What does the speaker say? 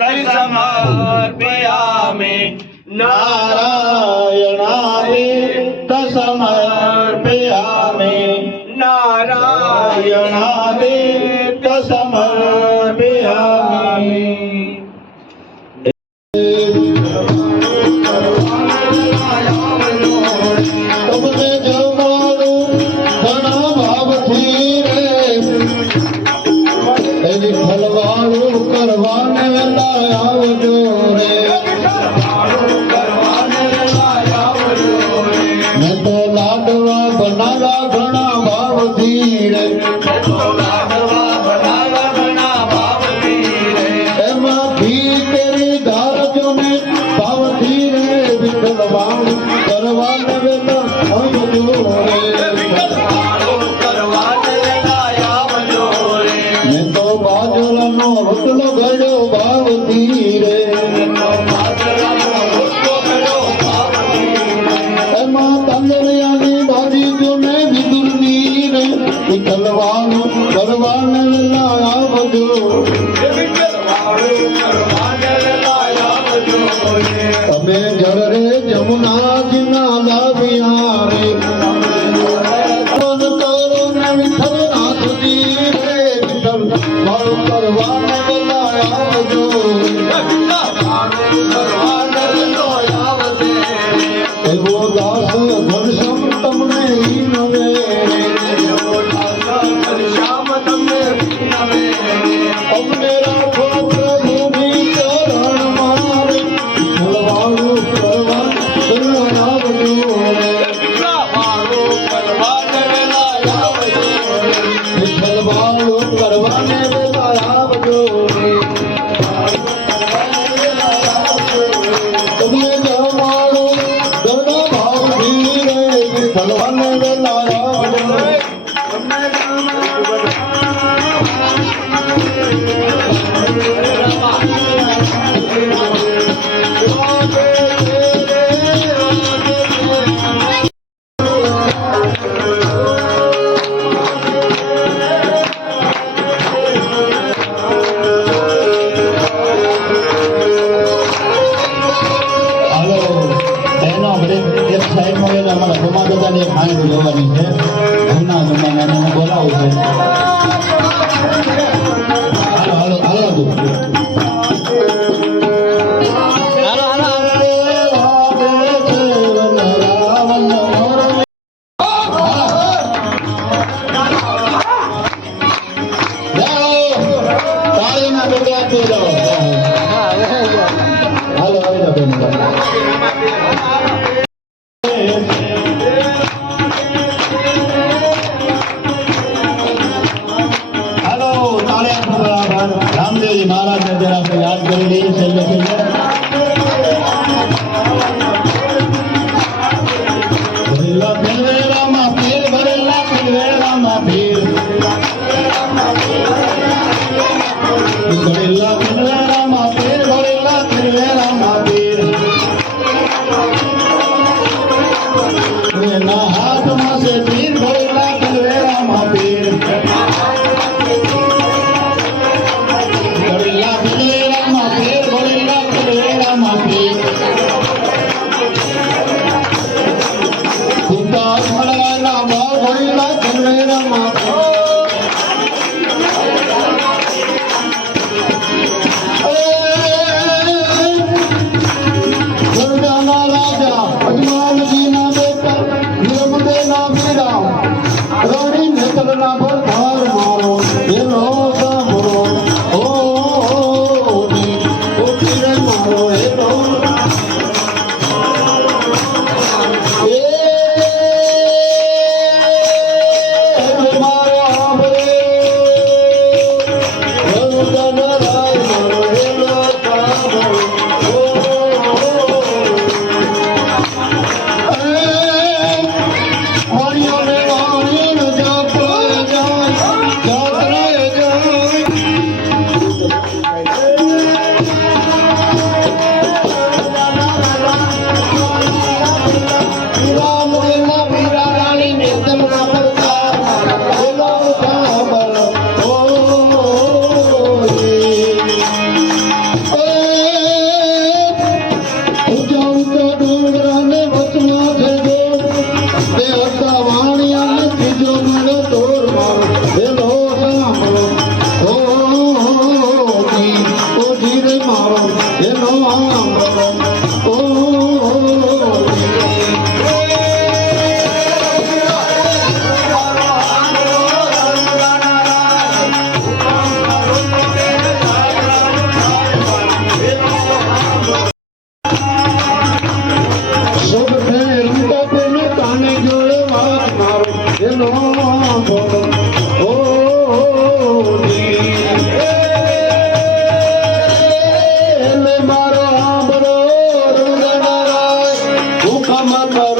समर्पयामि नारायणाय समर्पयामि नारायणाय समर्पयामि तुमने जमानो बना भावथी रे तेरी फलवारू करवाने लायावजो रे मैं तो लाडवा बनावा घना भावथी रे एमा भी तेरी धार जो ने भावथी रे विठलवारू करवाने वेला आवजो रे मैं तो बाजरानो रोटलो गड़ो भावती रे एमा तंदरियानी भाजी जो ने विदुरनी रे विठलवारू करवाने वेला आवजो तमे जड़ रे जमुना जिना लाभिया रे करो न विठल नाथ जी रे विठल मारो करवाने वेला आवजो एवो दास घनश्याम तमने ही नवे अपने राखो प्रभु भी चरण मारे फलवारू करवाने वेला आवजो फलवारू करवाने वेला आवजो तुमने जमानो गणा भाव धीरे फलवाने वेला आवजो હાલો બહેનો બધે એક સાઈડમાં એટલે અમારા ભમા દાદાની એક હાંડ જોવાની છે જૂના જમાનાને હું બોલાવું છું હાલો હાલો હાલો તું તાળીના પગે આપી દો હાલો આવી જાઓ બેન हेलो ताले रामदेव जी महाराज ने जरा से याद कर ली चलिए चलिए रामा पीर भरेला रामा पीर रामा पीर भरेला रामा पीर ना हाथ में से पीर भरेला रामा पीर भरेला रामा पीर भरेला મારો એનો ઓ મારો આંબરો રંગનારાય ભૂખા માતા